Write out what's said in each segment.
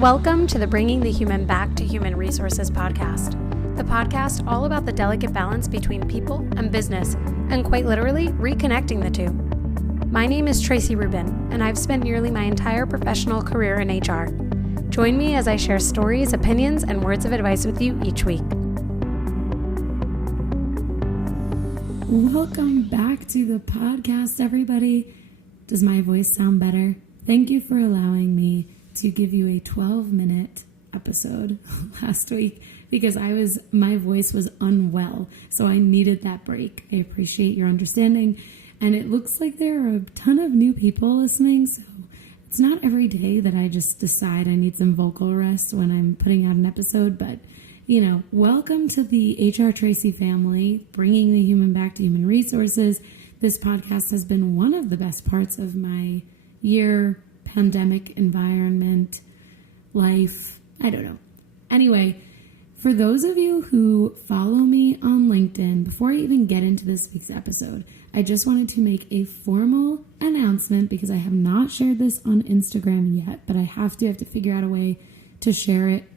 Welcome to the Bringing the Human Back to Human Resources podcast, the podcast all about the delicate balance between people and business, and quite literally reconnecting the two. My name is Traci Rubin, and I've spent nearly my entire professional career in HR. Join me as I share stories, opinions, and words of advice with you each week. Welcome back to the podcast, everybody. Does my voice sound better? Thank you for allowing me to give you a 12-minute episode last week because my voice was unwell, so I needed that break. I appreciate your understanding, and it looks like there are a ton of new people listening, so it's not every day that I just decide I need some vocal rest when I'm putting out an episode, but welcome to the HR Traci family, bringing the human back to human resources. This podcast has been one of the best parts of my year, pandemic environment, life, I don't know. Anyway, for those of you who follow me on LinkedIn, before I even get into this week's episode, I just wanted to make a formal announcement because I have not shared this on Instagram yet, but I have to figure out a way to share it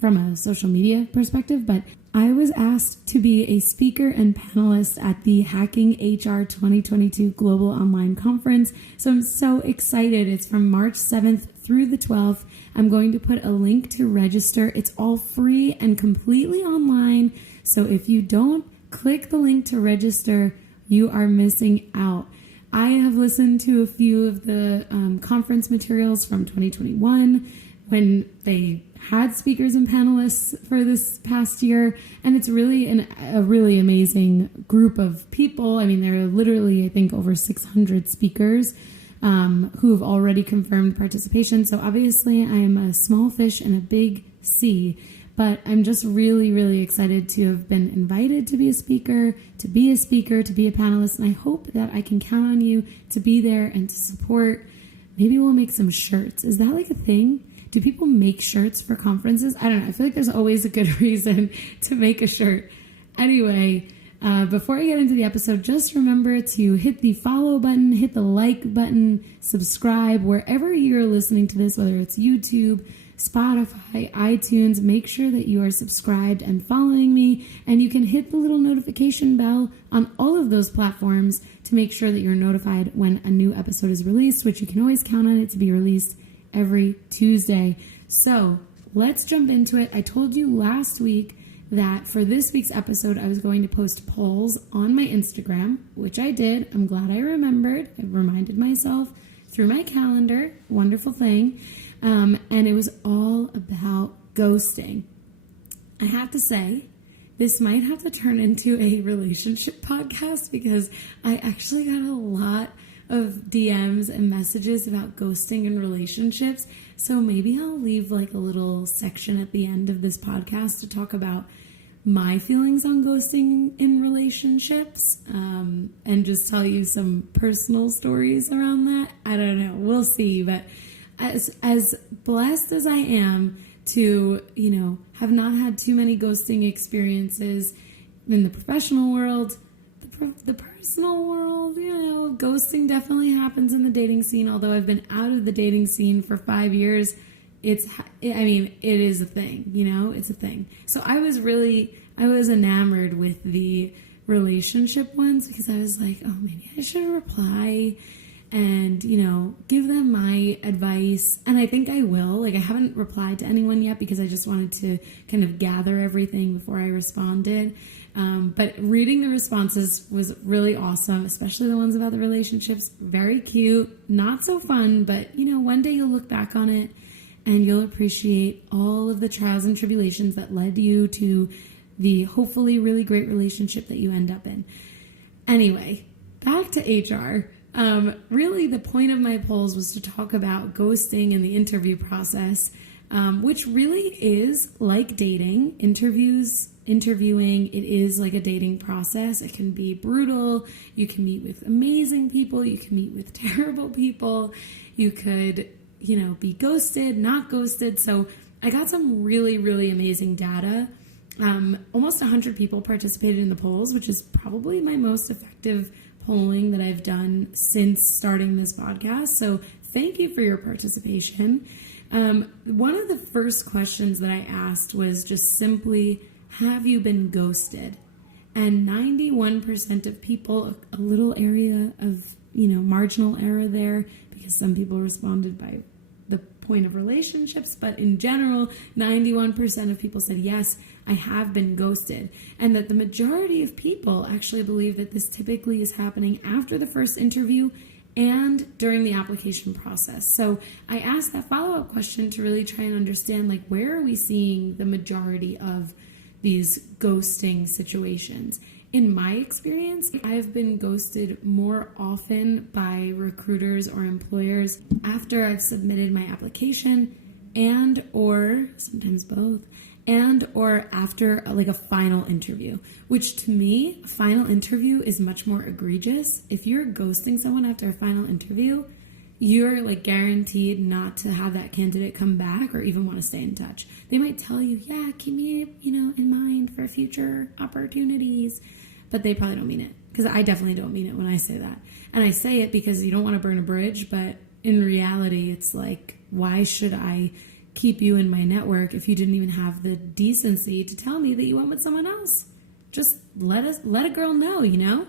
from a social media perspective. But I was asked to be a speaker and panelist at the Hacking HR 2022 Global Online Conference. So I'm so excited. It's from March 7th through the 12th. I'm going to put a link to register. It's all free and completely online. So if you don't click the link to register, you are missing out. I have listened to a few of the conference materials from 2021 when they had speakers and panelists for this past year, and it's really a really amazing group of people. I mean, there are literally, I think, over 600 speakers who have already confirmed participation. So obviously, I'm a small fish in a big sea, but I'm just really, really excited to have been invited to be a speaker, to be a panelist, and I hope that I can count on you to be there and to support. Maybe we'll make some shirts. Is that like a thing? Do people make shirts for conferences? I don't know. I feel like there's always a good reason to make a shirt. Anyway, before I get into the episode, just remember to hit the follow button, hit the like button, subscribe, wherever you're listening to this, whether it's YouTube, Spotify, iTunes. Make sure that you are subscribed and following me, and you can hit the little notification bell on all of those platforms to make sure that you're notified when a new episode is released, which you can always count on it to be released every Tuesday. So let's jump into it. I told you last week that for this week's episode, I was going to post polls on my Instagram, which I did. I'm glad I remembered. I reminded myself through my calendar. Wonderful thing. And it was all about ghosting. I have to say, this might have to turn into a relationship podcast because I actually got a lot of DMs and messages about ghosting in relationships. So maybe I'll leave like a little section at the end of this podcast to talk about my feelings on ghosting in relationships, and just tell you some personal stories around that. I don't know. We'll see. But as blessed as I am to, have not had too many ghosting experiences in the professional world, the personal world, ghosting definitely happens in the dating scene. Although I've been out of the dating scene for 5 years, it is a thing, it's a thing. So I was enamored with the relationship ones because I was like, oh, maybe I should reply and, give them my advice. And I think I will. I haven't replied to anyone yet because I just wanted to kind of gather everything before I responded. But reading the responses was really awesome, especially the ones about the relationships. Very cute, not so fun, but one day you'll look back on it and you'll appreciate all of the trials and tribulations that led you to the hopefully really great relationship that you end up in. Anyway, back to HR. Really the point of my polls was to talk about ghosting and the interview process, which really is like dating. Interviewing, it is like a dating process. It can be brutal. You can meet with amazing people. You can meet with terrible people. You could, be ghosted, not ghosted. So I got some really, really amazing data. Almost 100 people participated in the polls, which is probably my most effective polling that I've done since starting this podcast. So thank you for your participation. One of the first questions that I asked was just simply, have you been ghosted? And 91% of people, a little area of, marginal error there, because some people responded by the point of relationships, but in general, 91% of people said, yes, I have been ghosted. And that the majority of people actually believe that this typically is happening after the first interview and during the application process. So I asked that follow-up question to really try and understand, where are we seeing the majority of these ghosting situations? In my experience, I've been ghosted more often by recruiters or employers after I've submitted my application and or sometimes both and or after a final interview, which to me, a final interview is much more egregious. If you're ghosting someone after a final interview, you're guaranteed not to have that candidate come back or even want to stay in touch. They might tell you, yeah, keep me, in mind for future opportunities, but they probably don't mean it, because I definitely don't mean it when I say that. And I say it because you don't want to burn a bridge, but in reality, it's why should I keep you in my network if you didn't even have the decency to tell me that you went with someone else? Just let a girl know,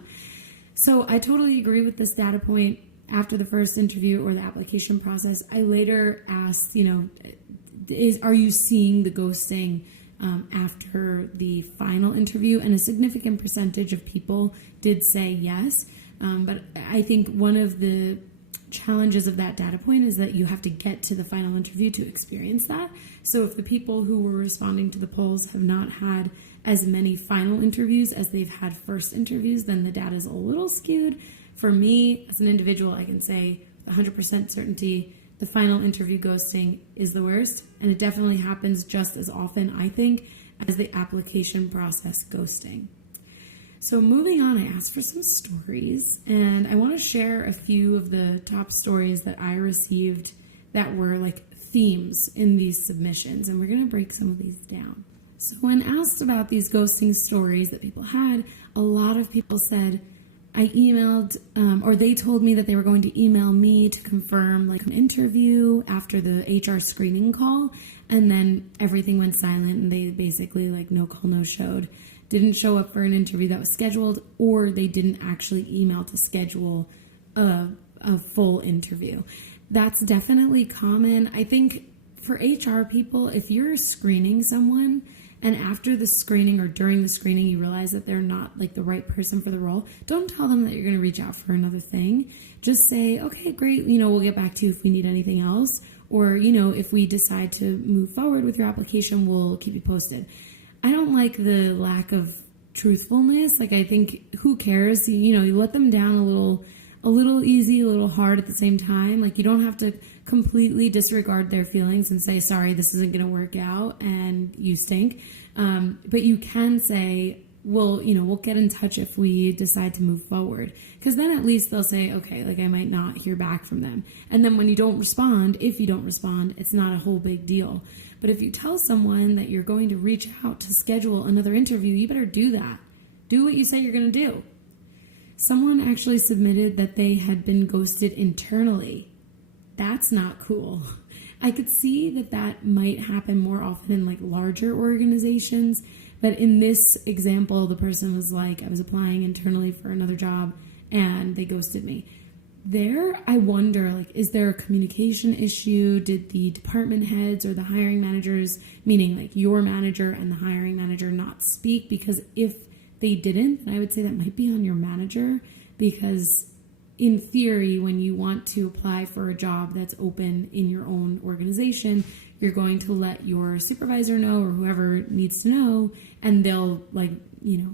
So I totally agree with this data point. After the first interview or the application process, I later asked, are you seeing the ghosting after the final interview? And a significant percentage of people did say yes. But I think one of the challenges of that data point is that you have to get to the final interview to experience that. So if the people who were responding to the polls have not had as many final interviews as they've had first interviews, then the data is a little skewed. For me, as an individual, I can say with 100% certainty the final interview ghosting is the worst, and it definitely happens just as often, I think, as the application process ghosting. So moving on, I asked for some stories, and I want to share a few of the top stories that I received that were themes in these submissions, and we're going to break some of these down. So when asked about these ghosting stories that people had, a lot of people said, I emailed, or they told me that they were going to email me to confirm an interview after the HR screening call, and then everything went silent and they basically no call, no showed. Didn't show up for an interview that was scheduled, or they didn't actually email to schedule a full interview. That's definitely common. I think for HR people, if you're screening someone and after the screening or during the screening you realize that they're not the right person for the role, don't tell them that you're going to reach out for another thing. Just say, okay, great, we'll get back to you if we need anything else. Or, if we decide to move forward with your application, we'll keep you posted. I don't like the lack of truthfulness. I think, who cares? You let them down a little easy, a little hard at the same time. You don't have to completely disregard their feelings and say, sorry, this isn't going to work out and you stink. But you can say, well, we'll get in touch if we decide to move forward. Because then at least they'll say, okay, I might not hear back from them. And then when you don't respond, if you don't respond, it's not a whole big deal. But if you tell someone that you're going to reach out to schedule another interview, you better do that. Do what you say you're going to do. Someone actually submitted that they had been ghosted internally. That's not cool. I could see that might happen more often in larger organizations, but in this example, the person was I was applying internally for another job and they ghosted me. There, I wonder, is there a communication issue? Did the department heads or the hiring managers, meaning your manager and the hiring manager, not speak? Because if they didn't, then I would say that might be on your manager, because in theory, when you want to apply for a job that's open in your own organization, you're going to let your supervisor know or whoever needs to know, and they'll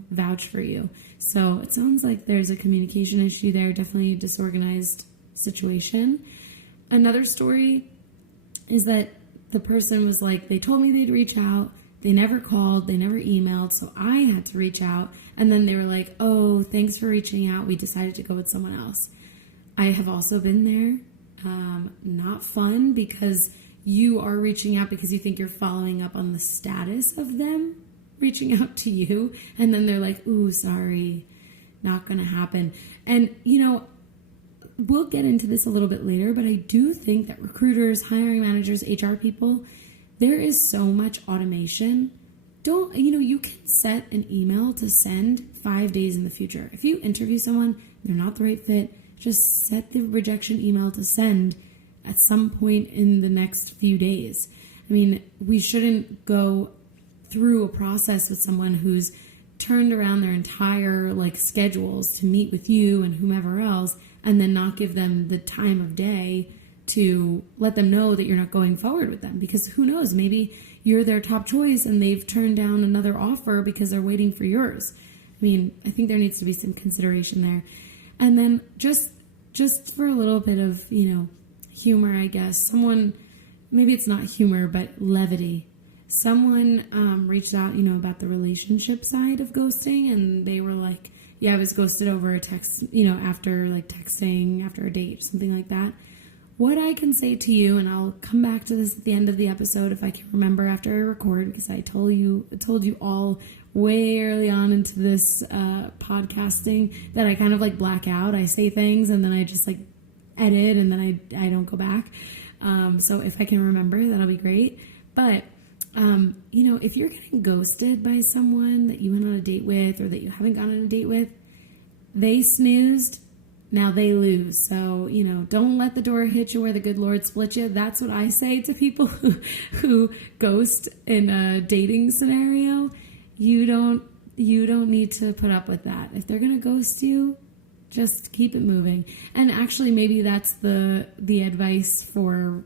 vouch for you. So it sounds like there's a communication issue there, definitely a disorganized situation. Another story is that the person was they told me they'd reach out. They never called, they never emailed, so I had to reach out. And then they were oh, thanks for reaching out. We decided to go with someone else. I have also been there. Not fun, because you are reaching out because you think you're following up on the status of them reaching out to you. And then they're ooh, sorry, not going to happen. And, we'll get into this a little bit later, but I do think that recruiters, hiring managers, HR people, there is so much automation. You can set an email to send 5 days in the future. If you interview someone, they're not the right fit, just set the rejection email to send at some point in the next few days. I mean, we shouldn't go through a process with someone who's turned around their entire schedules to meet with you and whomever else, and then not give them the time of day to let them know that you're not going forward with them. Because who knows, maybe you're their top choice and they've turned down another offer because they're waiting for yours. I mean, I think there needs to be some consideration there. And then just for a little bit of, humor, I guess, someone, maybe it's not humor, but levity. Someone reached out, about the relationship side of ghosting, and they were like, yeah, I was ghosted over a text, after texting after a date, something like that. What I can say to you, and I'll come back to this at the end of the episode if I can remember after I record, because I told you all way early on into this podcasting that I kind of black out. I say things and then I just edit and then I don't go back. So if I can remember, that'll be great. But if you're getting ghosted by someone that you went on a date with or that you haven't gone on a date with, they snoozed, now they lose. So, don't let the door hit you where the good Lord split you. That's what I say to people who ghost in a dating scenario. You don't need to put up with that. If they're going to ghost you, just keep it moving. And actually, maybe that's the advice for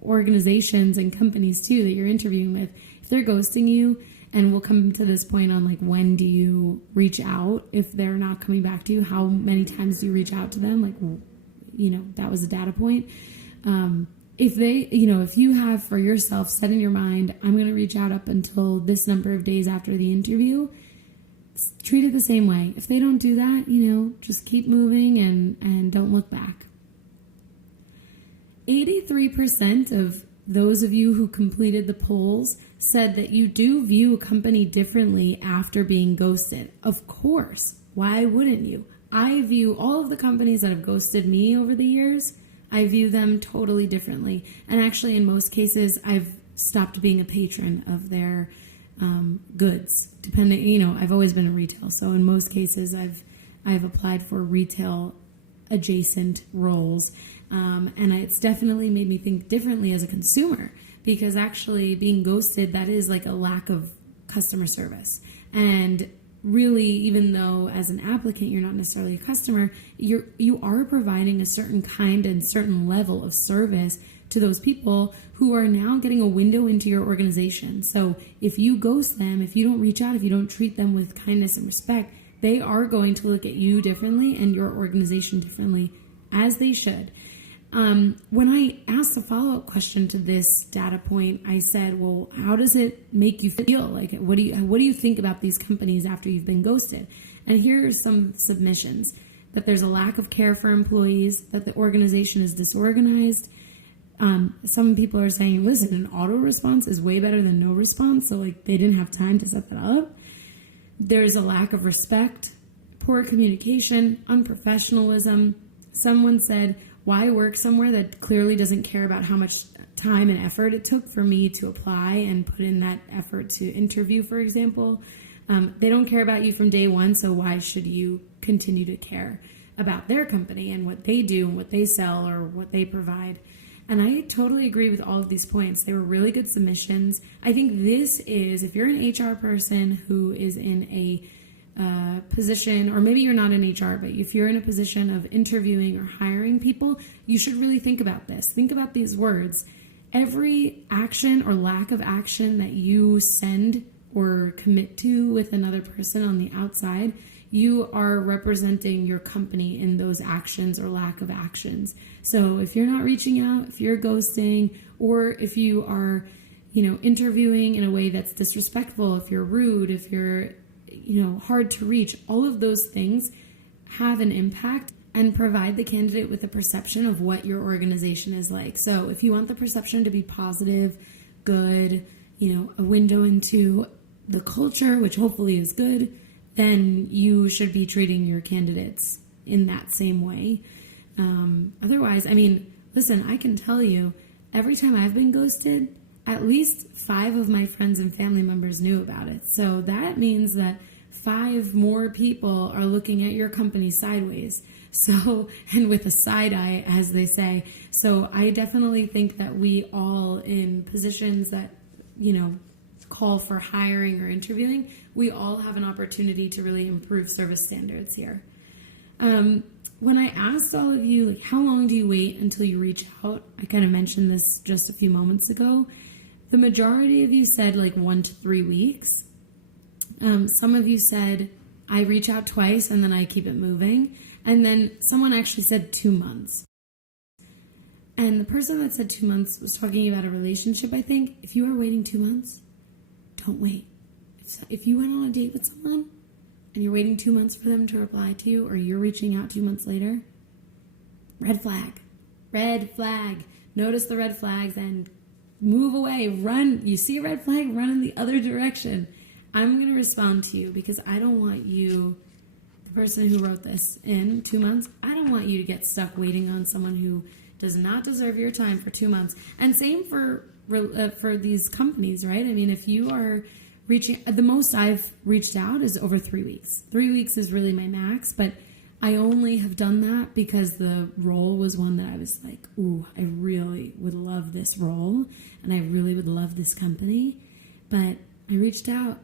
organizations and companies too that you're interviewing with. If they're ghosting you, and we'll come to this point on when do you reach out if they're not coming back to you? How many times do you reach out to them? That was a data point. If they, if you have for yourself set in your mind, I'm going to reach out up until this number of days after the interview, treat it the same way. If they don't do that, just keep moving and don't look back. 83% of those of you who completed the polls said that you do view a company differently after being ghosted. Of course. Why wouldn't you? I view all of the companies that have ghosted me over the years, I view them totally differently. And actually, in most cases, I've stopped being a patron of their goods. Depending, I've always been in retail. So in most cases, I've applied for retail adjacent roles. And it's definitely made me think differently as a consumer, because actually being ghosted, that is a lack of customer service. And really, even though as an applicant you're not necessarily a customer, you are providing a certain kind and certain level of service to those people who are now getting a window into your organization. So if you ghost them, if you don't reach out, if you don't treat them with kindness and respect, they are going to look at you differently and your organization differently, as they should. When I asked a follow-up question to this data point, I said, well, how does it make you feel? What do you think about these companies after you've been ghosted? And here are some submissions: that there's a lack of care for employees, that the organization is disorganized. Some people are saying, listen, an auto response is way better than no response. So they didn't have time to set that up. There's a lack of respect, poor communication, unprofessionalism. Someone said, why work somewhere that clearly doesn't care about how much time and effort it took for me to apply and put in that effort to interview, for example? They don't care about you from day one, so why should you continue to care about their company and what they do and what they sell or what they provide? And I totally agree with all of these points. They were really good submissions. I think this is, if you're an HR person who is in a position, or maybe you're not in HR, but if you're in a position of interviewing or hiring people, you should really think about this. Think about these words. Every action or lack of action that you send or commit to with another person on the outside, you are representing your company in those actions or lack of actions. So if you're not reaching out, if you're ghosting, or if you are, interviewing in a way that's disrespectful, if you're rude, if you're hard to reach, all of those things have an impact and provide the candidate with a perception of what your organization is like. So if you want the perception to be positive, good, a window into the culture, which hopefully is good, then you should be treating your candidates in that same way. Otherwise, I mean, listen, I can tell you, every time I've been ghosted, at least 5 of my friends and family members knew about it. So that means that 5 more people are looking at your company sideways. So, and with a side eye, as they say. So I definitely think that we all in positions that, call for hiring or interviewing, we all have an opportunity to really improve service standards here. When I asked all of you, how long do you wait until you reach out? I kind of mentioned this just a few moments ago. The majority of you said 1 to 3 weeks. Some of you said, I reach out twice and then I keep it moving. And then someone actually said 2 months. And the person that said 2 months was talking about a relationship, I think. If you are waiting 2 months, don't wait. If you went on a date with someone and you're waiting 2 months for them to reply to you, or you're reaching out 2 months later, red flag. Red flag. Notice the red flags and move away. Run. You see a red flag, run in the other direction. I'm going to respond to you because I don't want you, the person who wrote this in 2 months, I don't want you to get stuck waiting on someone who does not deserve your time for 2 months. And same for these companies, right? I mean, if you are reaching, the most I've reached out is over 3 weeks. 3 weeks is really my max, but I only have done that because the role was one that I was like, ooh, I really would love this role and I really would love this company. But I reached out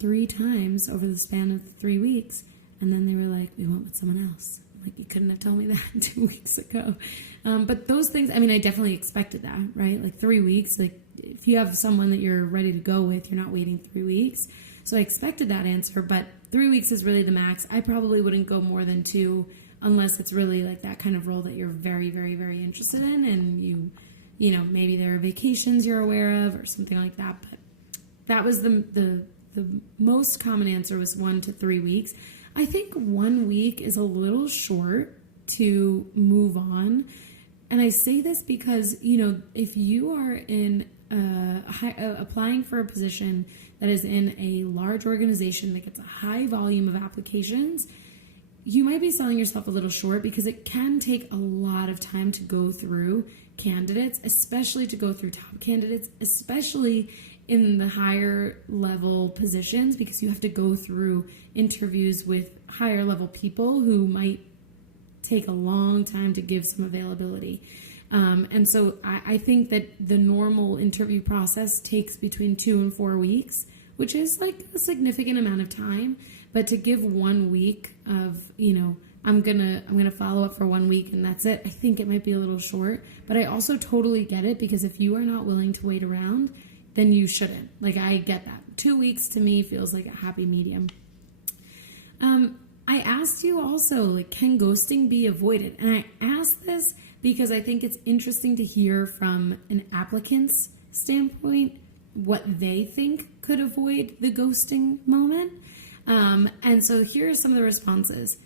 3 times over the span of 3 weeks, and then they were like, we went with someone else. I'm like, you couldn't have told me that 2 weeks ago. But those things, I mean, I definitely expected that, right? 3 weeks, if you have someone that you're ready to go with, you're not waiting 3 weeks. So I expected that answer, but 3 weeks is really the max. I probably wouldn't go more than 2 unless it's really that kind of role that you're very, very, very interested in, and you know, maybe there are vacations you're aware of or something like that. But that was the most common answer was 1 to 3 weeks. I think 1 week is a little short to move on. And I say this because, if you are in applying for a position that is in a large organization that gets a high volume of applications, you might be selling yourself a little short because it can take a lot of time to go through candidates, especially to go through top candidates, especially in the higher level positions, because you have to go through interviews with higher level people who might take a long time to give some availability. And so I think that the normal interview process takes between 2 and 4 weeks, which is a significant amount of time. But to give 1 week of, I'm gonna follow up for 1 week and that's it, I think it might be a little short. But I also totally get it, because if you are not willing to wait around, then you shouldn't. I get that. 2 weeks to me feels like a happy medium. I asked you also, can ghosting be avoided? And I asked this because I think it's interesting to hear from an applicant's standpoint what they think could avoid the ghosting moment. And so here are some of the responses.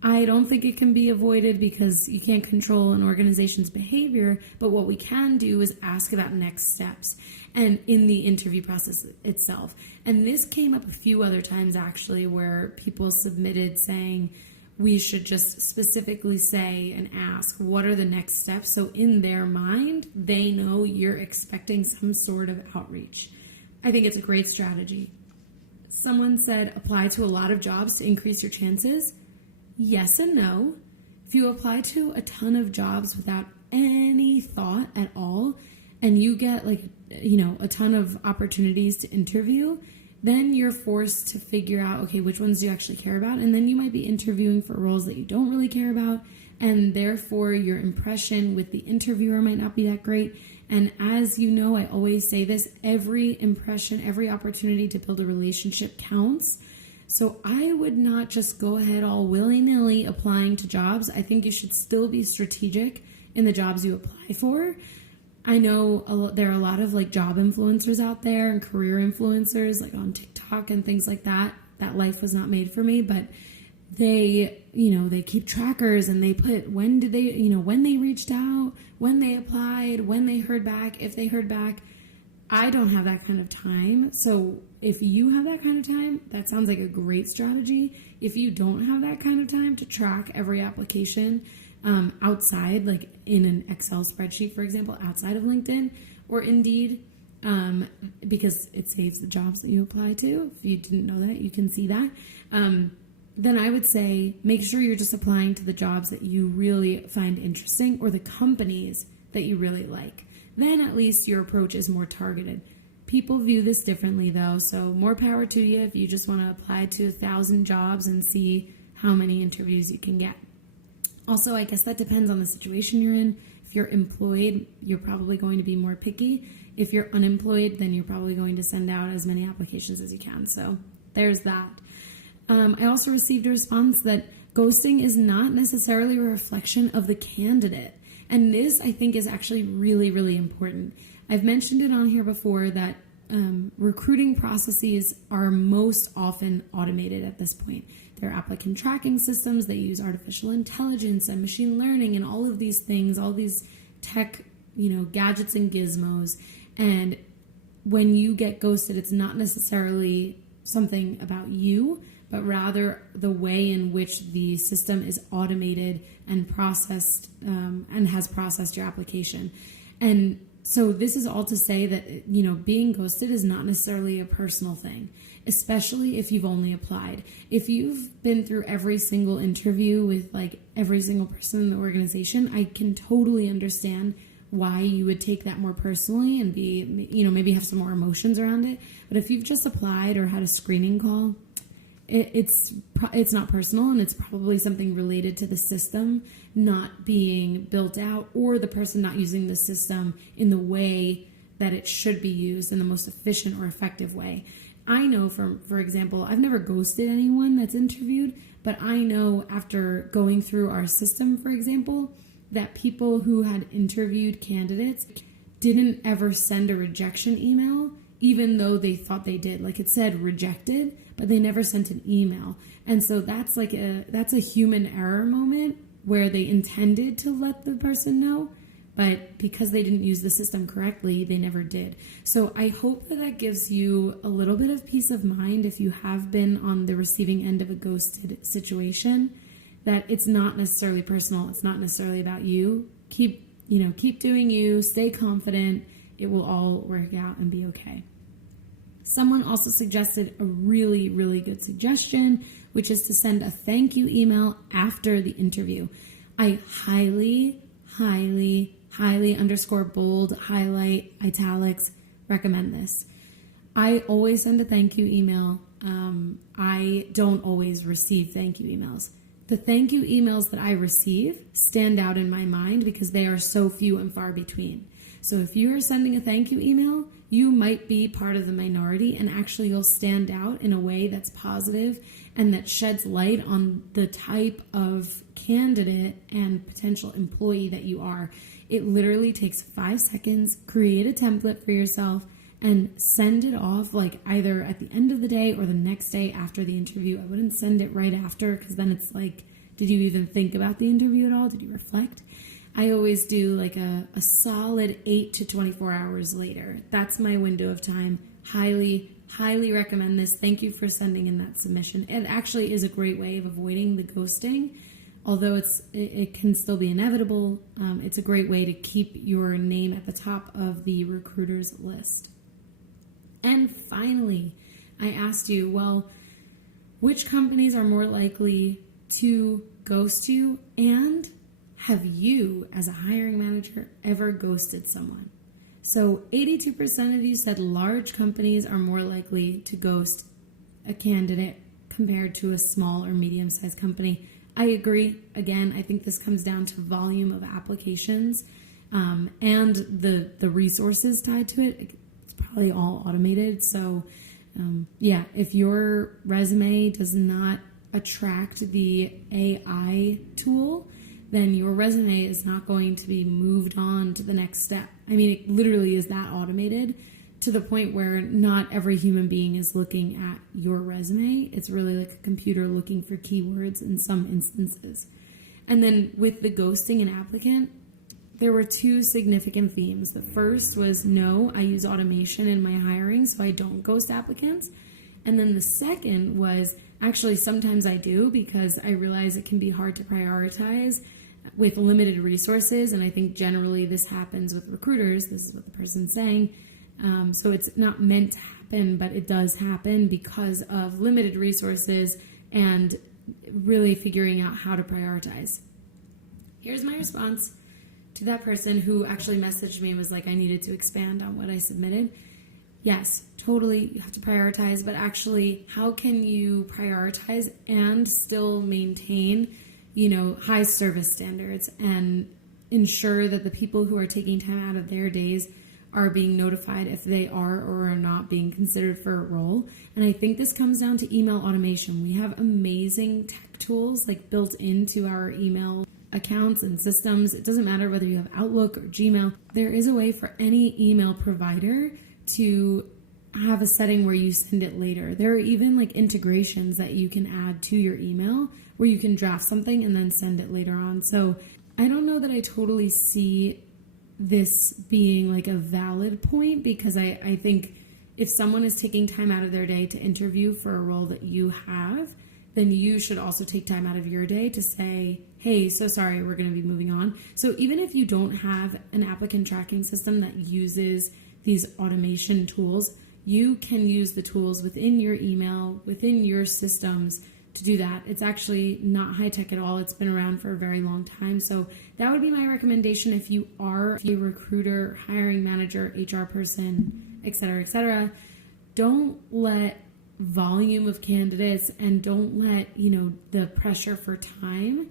I don't think it can be avoided because you can't control an organization's behavior, but what we can do is ask about next steps and in the interview process itself. And this came up a few other times actually, where people submitted saying we should just specifically say and ask, what are the next steps? So in their mind, they know you're expecting some sort of outreach. I think it's a great strategy. Someone said, apply to a lot of jobs to increase your chances. Yes and no. If you apply to a ton of jobs without any thought at all, and you get a ton of opportunities to interview, then you're forced to figure out, okay, which ones do you actually care about? And then you might be interviewing for roles that you don't really care about, and therefore your impression with the interviewer might not be that great. And as you know, I always say this, every impression, every opportunity to build a relationship counts. So I would not just go ahead all willy-nilly applying to jobs. I think you should still be strategic in the jobs you apply for. I know there are a lot of job influencers out there and career influencers on TikTok and things like that. That life was not made for me, but they keep trackers and they put when they reached out, when they applied, when they heard back, if they heard back. I don't have that kind of time. So if you have that kind of time, that sounds like a great strategy. If you don't have that kind of time to track every application, outside, like in an Excel spreadsheet, for example, outside of LinkedIn or Indeed, because it saves the jobs that you apply to. If you didn't know that, you can see that. Then I would say make sure you're just applying to the jobs that you really find interesting or the companies that you really like. Then at least your approach is more targeted. People view this differently though, so more power to you if you just want to apply to 1,000 jobs and see how many interviews you can get. Also, I guess that depends on the situation you're in. If you're employed, you're probably going to be more picky. If you're unemployed, then you're probably going to send out as many applications as you can. So there's that. I also received a response that ghosting is not necessarily a reflection of the candidate. And this, I think, is actually really, really important. I've mentioned it on here before that recruiting processes are most often automated at this point. There are applicant tracking systems that use artificial intelligence and machine learning and all of these things, all these tech, gadgets and gizmos. And when you get ghosted, it's not necessarily something about you, but rather the way in which the system is automated and processed and has processed your application. And so this is all to say that, being ghosted is not necessarily a personal thing, especially if you've only applied. If you've been through every single interview with like every single person in the organization, I can totally understand why you would take that more personally and be, maybe have some more emotions around it. But if you've just applied or had a screening call, it's not personal, and it's probably something related to the system not being built out or the person not using the system in the way that it should be used in the most efficient or effective way. I know for example, I've never ghosted anyone that's interviewed, but I know after going through our system, for example, that people who had interviewed candidates didn't ever send a rejection email, even though they thought they did. Like it said rejected, but they never sent an email. And so that's a human error moment where they intended to let the person know, but because they didn't use the system correctly, they never did. So I hope that gives you a little bit of peace of mind if you have been on the receiving end of a ghosted situation, that it's not necessarily personal. It's not necessarily about you. Keep doing you, stay confident. It will all work out and be okay. Someone also suggested a really, really good suggestion, which is to send a thank you email after the interview. I highly, highly, highly _bold, highlight, italics, recommend this. I always send a thank you email. I don't always receive thank you emails. The thank you emails that I receive stand out in my mind because they are so few and far between. So if you are sending a thank you email, you might be part of the minority, and actually you'll stand out in a way that's positive and that sheds light on the type of candidate and potential employee that you are. It literally takes 5 seconds. Create a template for yourself and send it off, like either at the end of the day or the next day after the interview. I wouldn't send it right after, because then it's like, did you even think about the interview at all? Did you reflect? I always do like a solid 8 to 24 hours later. That's my window of time. Highly, highly recommend this. Thank you for sending in that submission. It actually is a great way of avoiding the ghosting. Although it can still be inevitable, it's a great way to keep your name at the top of the recruiter's list. And finally, I asked you, well, which companies are more likely to ghost you, and have you, as a hiring manager, ever ghosted someone? So 82% of you said large companies are more likely to ghost a candidate compared to a small or medium-sized company. I agree. Again, I think this comes down to volume of applications and the resources tied to it. It's probably all automated. So if your resume does not attract the AI tool, then your resume is not going to be moved on to the next step. I mean, it literally is that automated to the point where not every human being is looking at your resume. It's really like a computer looking for keywords in some instances. And then with the ghosting an applicant, there were 2 significant themes. The first was, no, I use automation in my hiring, so I don't ghost applicants. And then the second was, actually, sometimes I do, because I realize it can be hard to prioritize with limited resources, and I think generally this happens with recruiters. This is what the person's saying. So it's not meant to happen, but it does happen because of limited resources and really figuring out how to prioritize. Here's my response to that person who actually messaged me and was like, I needed to expand on what I submitted. Yes, totally, you have to prioritize, but actually, how can you prioritize and still maintain, high service standards and ensure that the people who are taking time out of their days are being notified if they are or are not being considered for a role? And I think this comes down to email automation. We have amazing tech tools like built into our email accounts and systems. It doesn't matter whether you have Outlook or Gmail. There is a way for any email provider to have a setting where you send it later. There are even like integrations that you can add to your email where you can draft something and then send it later on. So I don't know that I totally see this being like a valid point, because I think if someone is taking time out of their day to interview for a role that you have, then you should also take time out of your day to say, hey, so sorry, we're going to be moving on. So even if you don't have an applicant tracking system that uses these automation tools, you can use the tools within your email, within your systems to do that. It's actually not high tech at all. It's been around for a very long time. So that would be my recommendation if you are a recruiter, hiring manager, HR person, et cetera, et cetera. Don't let volume of candidates and don't let, the pressure for time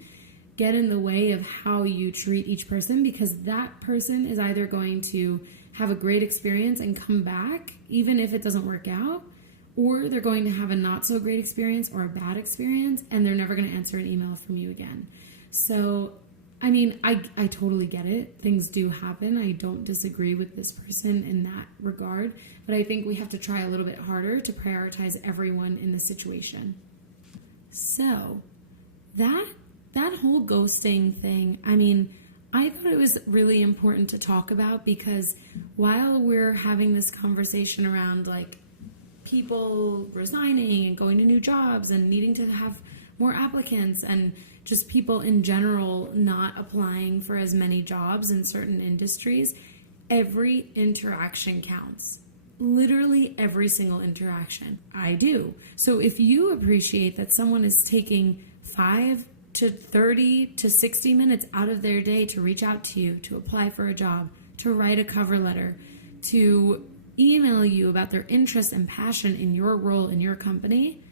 get in the way of how you treat each person, because that person is either going to have a great experience and come back even if it doesn't work out, or they're going to have a not so great experience or a bad experience and they're never going to answer an email from you again. So, I totally get it. Things do happen. I don't disagree with this person in that regard, but I think we have to try a little bit harder to prioritize everyone in the situation. So, that whole ghosting thing, I thought it was really important to talk about, because while we're having this conversation around like people resigning and going to new jobs and needing to have more applicants and just people in general not applying for as many jobs in certain industries, every interaction counts. Literally every single interaction. I do. So if you appreciate that someone is taking 5 to 30 to 60 minutes out of their day to reach out to you, to apply for a job, to write a cover letter, to email you about their interest and passion in your role in your company,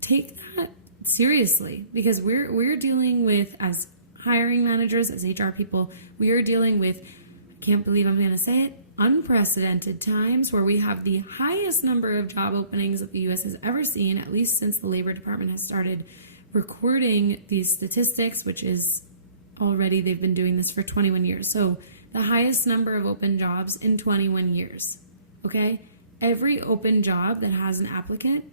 take that seriously, because we're dealing with, as hiring managers, as HR people, we are dealing with, I can't believe I'm going to say it, unprecedented times where we have the highest number of job openings that the U.S. has ever seen, at least since the Labor Department has started recording these statistics, which is already, they've been doing this for 21 years. So the highest number of open jobs in 21 years, okay? Every open job that has an applicant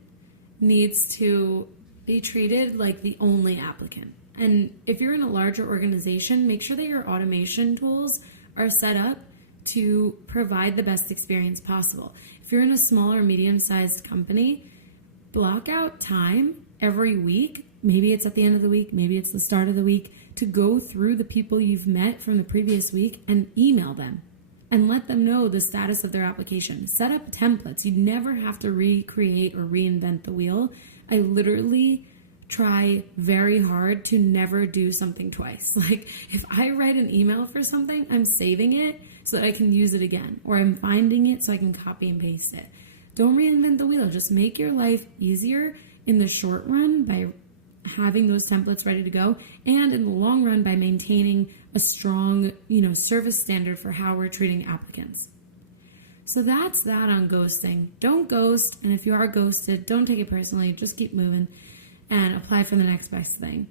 needs to be treated like the only applicant. And if you're in a larger organization, make sure that your automation tools are set up to provide the best experience possible. If you're in a small or medium-sized company, block out time every week. Maybe it's at the end of the week, maybe it's the start of the week, to go through the people you've met from the previous week and email them and let them know the status of their application. Set up templates. You never have to recreate or reinvent the wheel. I literally try very hard to never do something twice. Like if I write an email for something, I'm saving it so that I can use it again, or I'm finding it so I can copy and paste it. Don't reinvent the wheel. Just make your life easier in the short run by having those templates ready to go, and in the long run by maintaining a strong, service standard for how we're treating applicants. So that's that on ghosting. Don't ghost, and if you are ghosted, don't take it personally. Just keep moving and apply for the next best thing.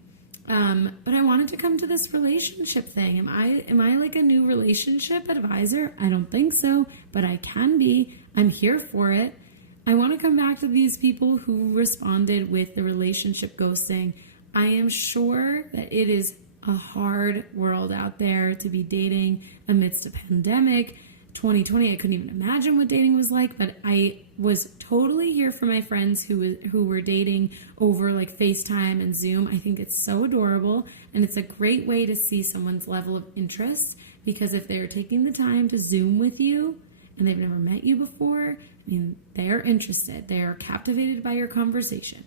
But I wanted to come to this relationship thing. Am I like a new relationship advisor? I don't think so, but I can be. I'm here for it. I want to come back to these people who responded with the relationship ghosting. I am sure that it is a hard world out there to be dating amidst a pandemic. 2020, I couldn't even imagine what dating was like, but I was totally here for my friends who were dating over like FaceTime and Zoom. I think it's so adorable. And it's a great way to see someone's level of interest, because if they're taking the time to Zoom with you and they've never met you before, I mean, they're interested. They're captivated by your conversation.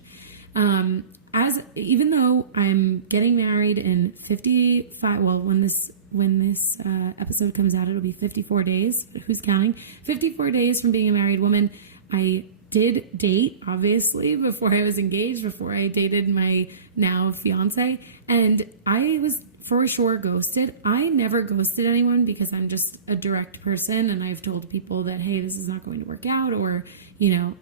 Even though I'm getting married in 55, well, when this episode comes out, it'll be 54 days. Who's counting? 54 days from being a married woman. I did date, obviously, before I was engaged, before I dated my now fiance, and I was for sure ghosted. I never ghosted anyone because I'm just a direct person, and I've told people that, hey, this is not going to work out, or, you know,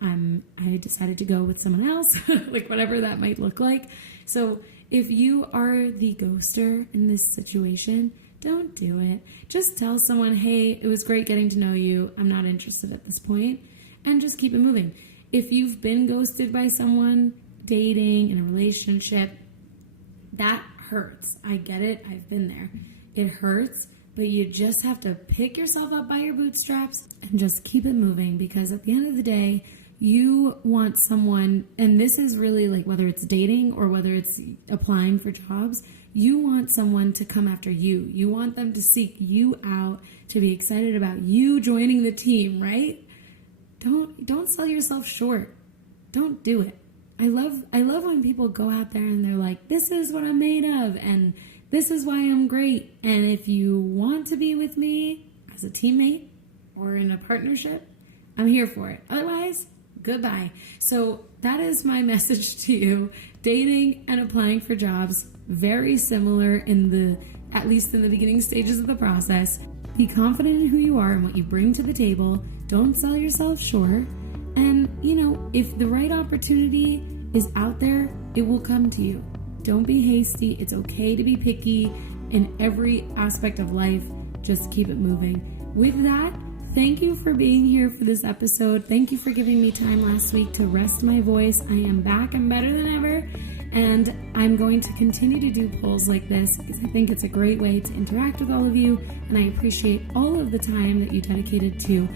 I decided to go with someone else, like whatever that might look like. So if you are the ghoster in this situation, don't do it. Just tell someone, hey, it was great getting to know you. I'm not interested at this point, and just keep it moving. If you've been ghosted by someone, dating, in a relationship, that hurts. I get it. I've been there. It hurts, but you just have to pick yourself up by your bootstraps and just keep it moving, because at the end of the day, you want someone, and this is really like whether it's dating or whether it's applying for jobs, you want someone to come after you. You want them to seek you out, to be excited about you joining the team, right? Don't sell yourself short. Don't do it. I love when people go out there and they're like, this is what I'm made of, and this is why I'm great. And if you want to be with me as a teammate or in a partnership, I'm here for it. Otherwise, goodbye. So that is my message to you. Dating and applying for jobs, very similar at least in the beginning stages of the process. Be confident in who you are and what you bring to the table. Don't sell yourself short. And, you know, if the right opportunity is out there, it will come to you. Don't be hasty. It's okay to be picky in every aspect of life. Just keep it moving. With that, thank you for being here for this episode. Thank you for giving me time last week to rest my voice. I am back and better than ever. And I'm going to continue to do polls like this because I think it's a great way to interact with all of you. And I appreciate all of the time that you dedicated to,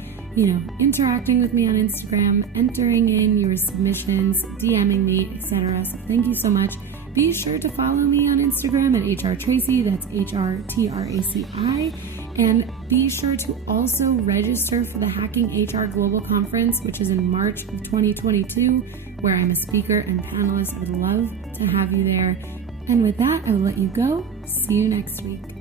interacting with me on Instagram, entering in your submissions, DMing me, etc. So thank you so much. Be sure to follow me on Instagram at hrtraci, that's HRTRACI. And be sure to also register for the Hacking HR Global Conference, which is in March of 2022, where I'm a speaker and panelist. I would love to have you there. And with that, I will let you go. See you next week.